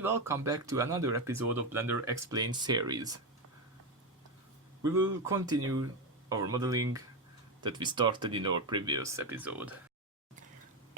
and welcome back to another episode of Blender Explained series. We will continue our modeling that we started in our previous episode.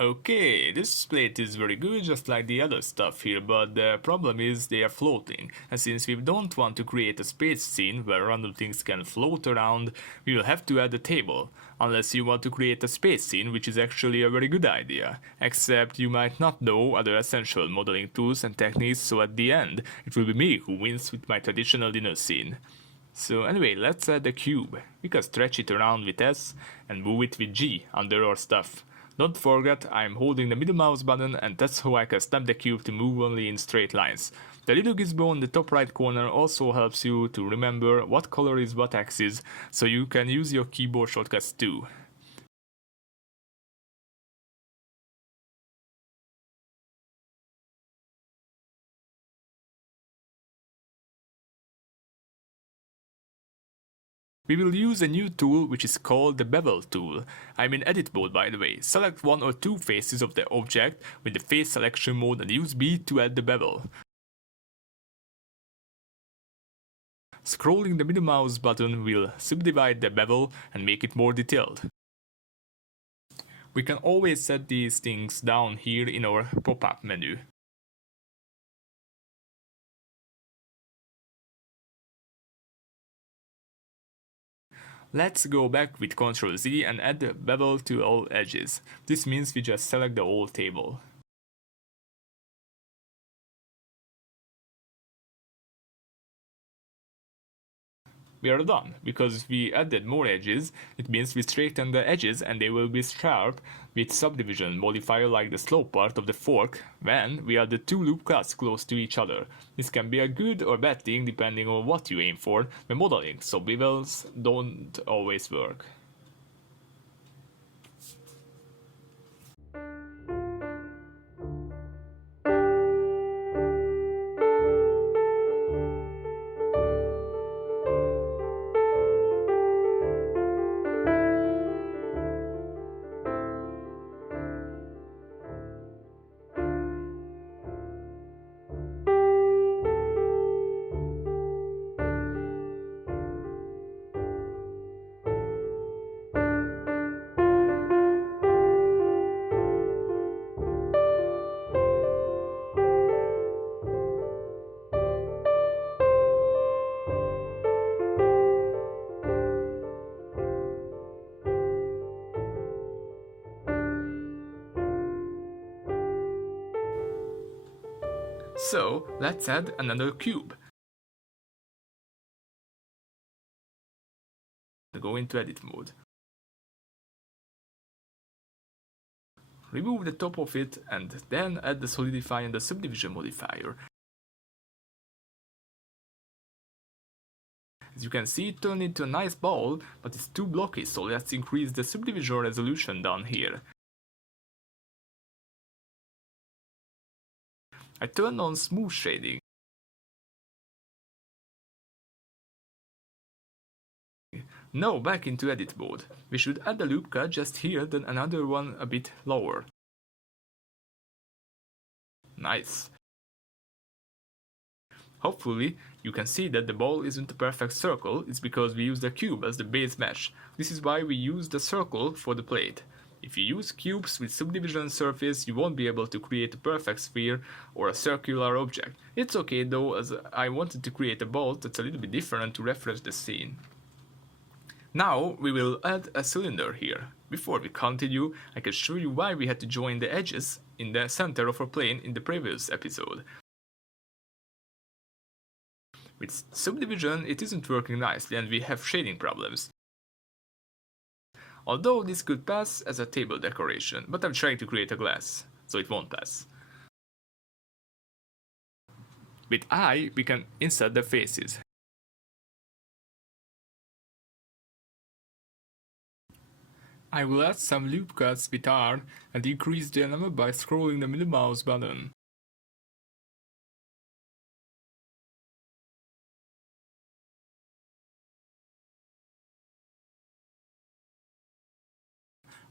Okay, this plate is very good just like the other stuff here, but the problem is they are floating, and since we don't want to create a space scene where random things can float around, we will have to add a table, unless you want to create a space scene, which is actually a very good idea, except you might not know other essential modeling tools and techniques, so at the end, it will be me who wins with my traditional dinner scene. So anyway, let's add the cube. We can stretch it around with S and move it with G under our stuff. Don't forget, I'm holding the middle mouse button and that's how I can snap the cube to move only in straight lines. The little gizmo on the top right corner also helps you to remember what color is what axis, so you can use your keyboard shortcuts too. We will use a new tool which is called the bevel tool. I'm in edit mode by the way. Select one or two faces of the object with the face selection mode and use B to add the bevel. Scrolling the middle mouse button will subdivide the bevel and make it more detailed. We can always set these things down here in our pop-up menu. Let's go back with Ctrl Z and add the bevel to all edges. This means we just select the whole table. We are done, because we added more edges, it means we straighten the edges and they will be sharp with subdivision modifier like the slope part of the fork when we add the two loop cuts close to each other. This can be a good or bad thing depending on what you aim for when modeling, so bevels don't always work. So let's add another cube. Go into edit mode. Remove the top of it and then add the solidify and the subdivision modifier. As you can see, it turned into a nice ball, but it's too blocky, so let's increase the subdivision resolution down here. I turned on smooth shading. Now back into edit mode. We should add a loop cut just here, then another one a bit lower. Nice. Hopefully, you can see that the ball isn't a perfect circle, it's because we used a cube as the base mesh. This is why we use the circle for the plate. If you use cubes with subdivision surface, you won't be able to create a perfect sphere or a circular object. It's okay though, as I wanted to create a ball that's a little bit different to reference the scene. Now we will add a cylinder here. Before we continue, I can show you why we had to join the edges in the center of our plane in the previous episode. With subdivision, it isn't working nicely and we have shading problems. Although this could pass as a table decoration, but I'm trying to create a glass, so it won't pass. With I, we can insert the faces. I will add some loop cuts with R and increase their number by scrolling the middle mouse button.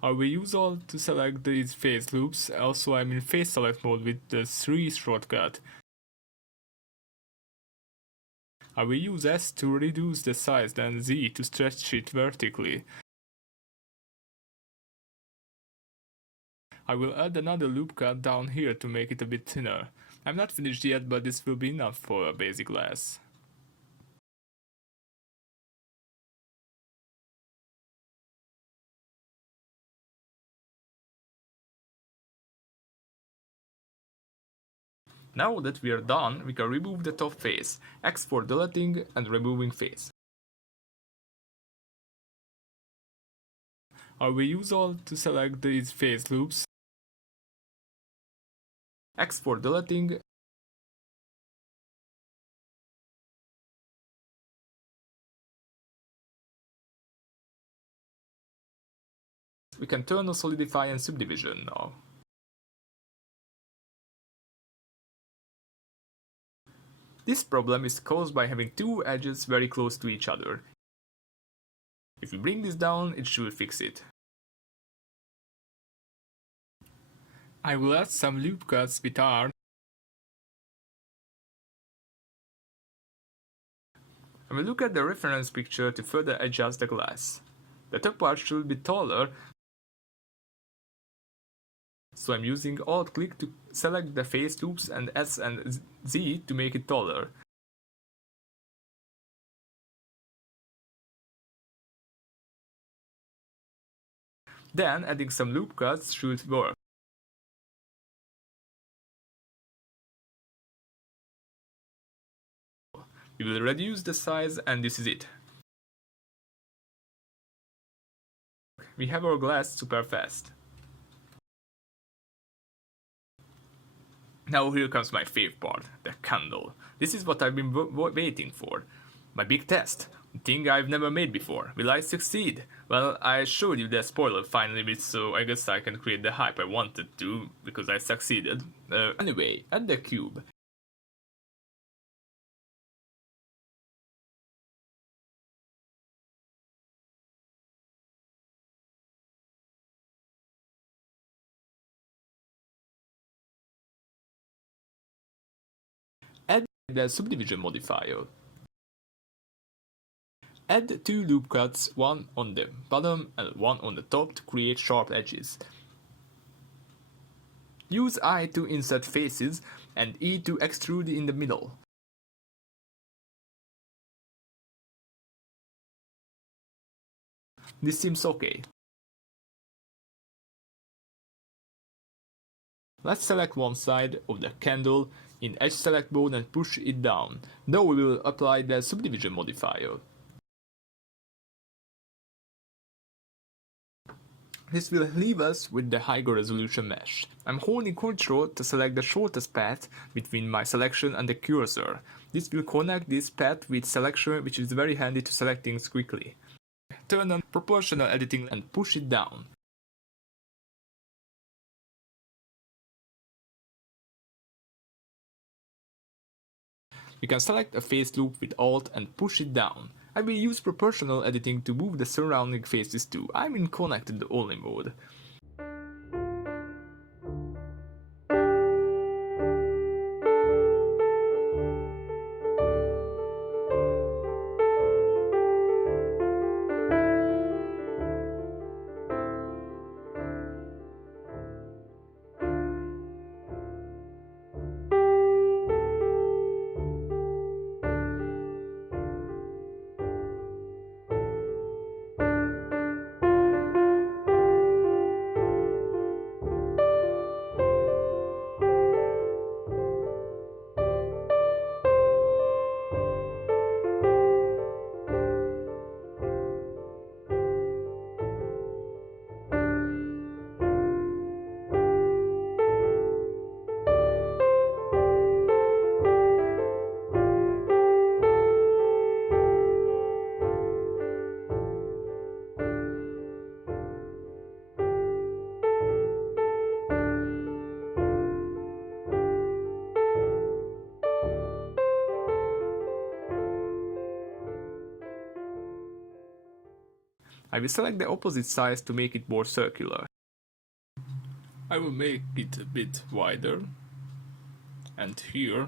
I will use Alt to select these face loops, also I'm in face select mode with the 3 shortcut. I will use S to reduce the size, then Z to stretch it vertically. I will add another loop cut down here to make it a bit thinner. I'm not finished yet, but this will be enough for a basic glass. Now that we are done, we can remove the top face, X for deleting and removing face. I will use Alt to select these face loops, X for deleting, we can turn on solidify and subdivision now. This problem is caused by having two edges very close to each other. If we bring this down, it should fix it. I will add some loop cuts with R. I will look at the reference picture to further adjust the glass. The top part should be taller, so I'm using Alt-click to select the face loops and S and Z to make it taller. Then adding some loop cuts should work. We will reduce the size and this is it. We have our glass super fast. Now here comes my favorite part, the candle. This is what I've been waiting for. My big test. The thing I've never made before. Will I succeed? Well, I showed you the spoiler finally, so I guess I can create the hype I wanted to, because I succeeded. Anyway, add the cube. Add the subdivision modifier. Add two loop cuts, one on the bottom and one on the top to create sharp edges. Use I to insert faces and E to extrude in the middle. This seems okay. Let's select one side of the candle in Edge Select mode and push it down. Now we will apply the subdivision modifier. This will leave us with the higher resolution mesh. I'm holding Ctrl to select the shortest path between my selection and the cursor. This will connect this path with selection, which is very handy to select things quickly. Turn on proportional editing and push it down. You can select a face loop with Alt and push it down. I will use proportional editing to move the surrounding faces too. I'm in connected only mode. I will select the opposite size to make it more circular. I will make it a bit wider. And here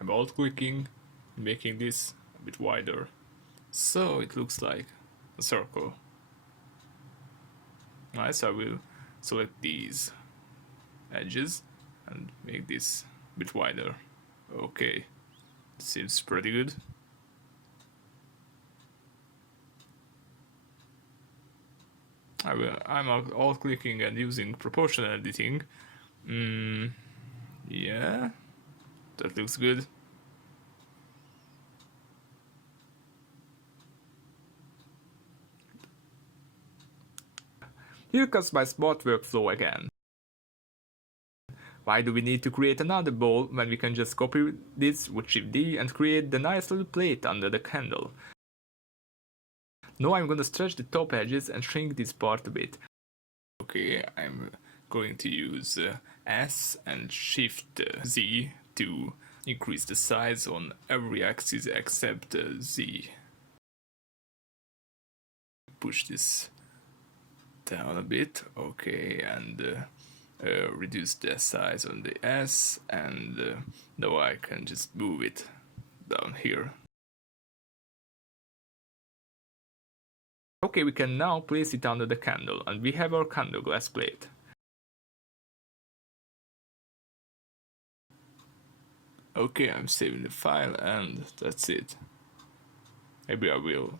I'm alt clicking, making this a bit wider. So it looks like a circle. Nice, I will select these edges and make this a bit wider. Okay, seems pretty good. I'm alt clicking and using proportional editing. Yeah, that looks good. Here comes my smart workflow again. Why do we need to create another bowl when we can just copy this with Shift D and create the nice little plate under the candle? Now I'm gonna stretch the top edges and shrink this part a bit. Okay, I'm going to use S and Shift Z to increase the size on every axis except Z. Push this down a bit, okay, and reduce the size on the S, and now I can just move it down here. Okay, we can now place it under the candle, and we have our candle glass plate. Okay, I'm saving the file, and that's it. Maybe I will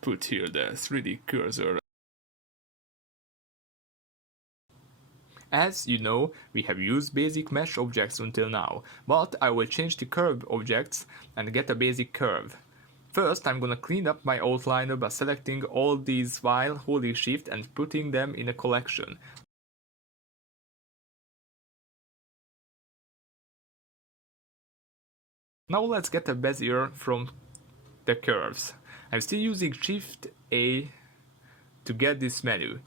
put here the 3D cursor. As you know, we have used basic mesh objects until now, but I will change the curve objects and get a basic curve. First, I'm gonna clean up my outliner by selecting all these while holding Shift and putting them in a collection. Now let's get a bezier from the curves. I'm still using Shift A to get this menu.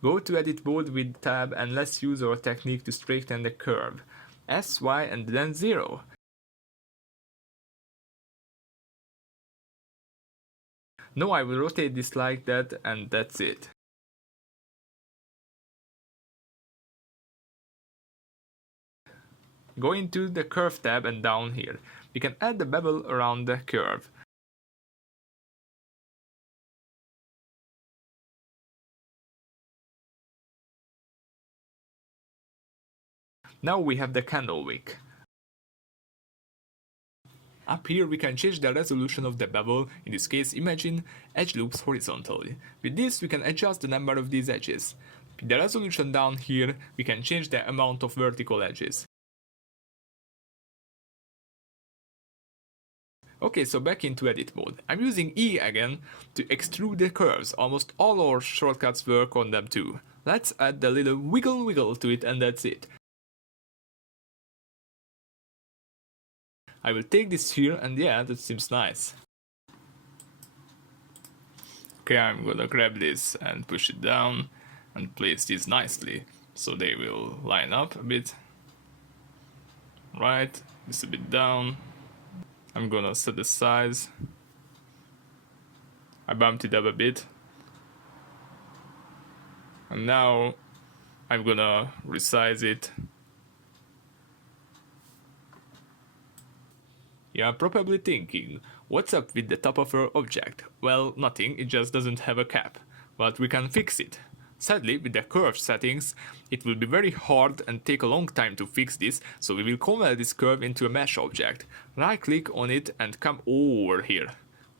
Go to Edit Mode with Tab and let's use our technique to straighten the curve. S, Y, and then 0. Now I will rotate this like that, and that's it. Go into the Curve tab and down here. We can add the bevel around the curve. Now we have the candle wick. Up here we can change the resolution of the bevel, in this case imagine edge loops horizontally. With this we can adjust the number of these edges. With the resolution down here we can change the amount of vertical edges. Okay, so back into edit mode. I'm using E again to extrude the curves. Almost all our shortcuts work on them too. Let's add the little wiggle to it, and that's it. I will take this here, and yeah, that seems nice. Okay, I'm gonna grab this and push it down and place these nicely so they will line up a bit. Right, this a bit down. I'm gonna set the size. I bumped it up a bit. And now I'm gonna resize it. You're probably thinking, what's up with the top of our object? Well, nothing, it just doesn't have a cap. But we can fix it. Sadly, with the curve settings, it will be very hard and take a long time to fix this, so we will convert this curve into a mesh object. Right click on it and come over here.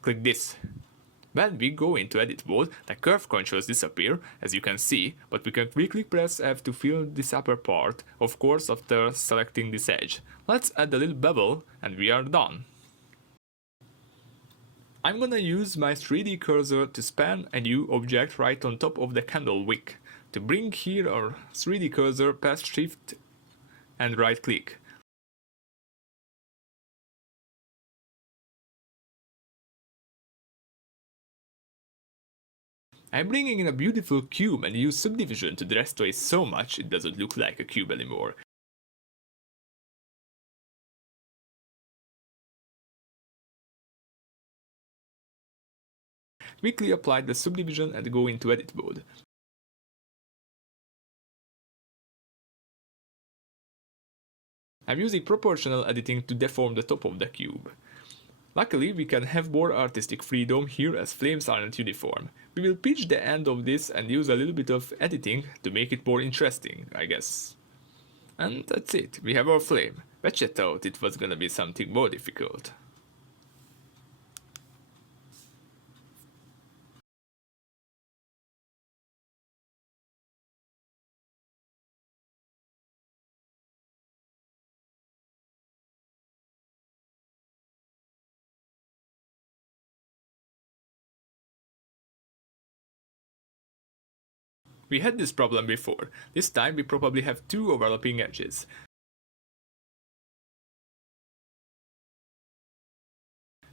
Click this. When we go into edit mode, the curve controls disappear, as you can see, but we can quickly press F to fill this upper part, of course after selecting this edge. Let's add a little bevel and we are done. I'm gonna use my 3D cursor to span a new object right on top of the candle wick. To bring here our 3D cursor, press Shift and right click. I'm bringing in a beautiful cube and use subdivision to restore it so much it doesn't look like a cube anymore. Quickly apply the subdivision and go into edit mode. I'm using proportional editing to deform the top of the cube. Luckily, we can have more artistic freedom here as flames aren't uniform. We will pitch the end of this and use a little bit of editing to make it more interesting, I guess. And that's it, we have our flame. But you thought it was gonna be something more difficult. We had this problem before. This time we probably have two overlapping edges.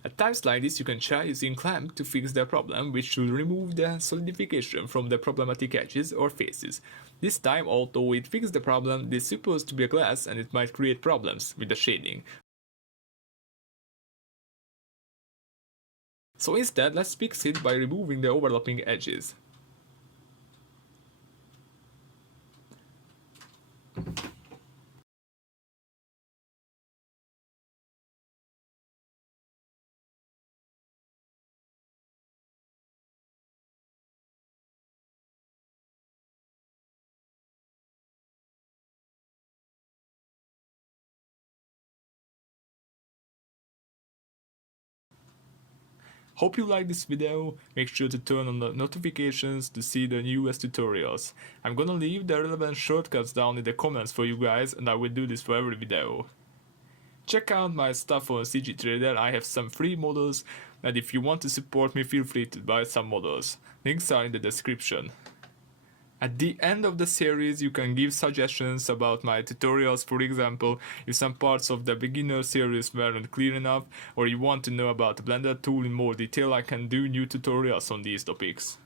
At times like this you can try using clamp to fix the problem, which should remove the solidification from the problematic edges or faces. This time, although it fixed the problem, this is supposed to be a glass and it might create problems with the shading. So instead, let's fix it by removing the overlapping edges. Hope you like this video, make sure to turn on the notifications to see the newest tutorials. I'm gonna leave the relevant shortcuts down in the comments for you guys, and I will do this for every video. Check out my stuff on CG Trader, I have some free models, and if you want to support me, feel free to buy some models. Links are in the description. At the end of the series you can give suggestions about my tutorials, for example, if some parts of the beginner series weren't clear enough or you want to know about the Blender tool in more detail, I can do new tutorials on these topics.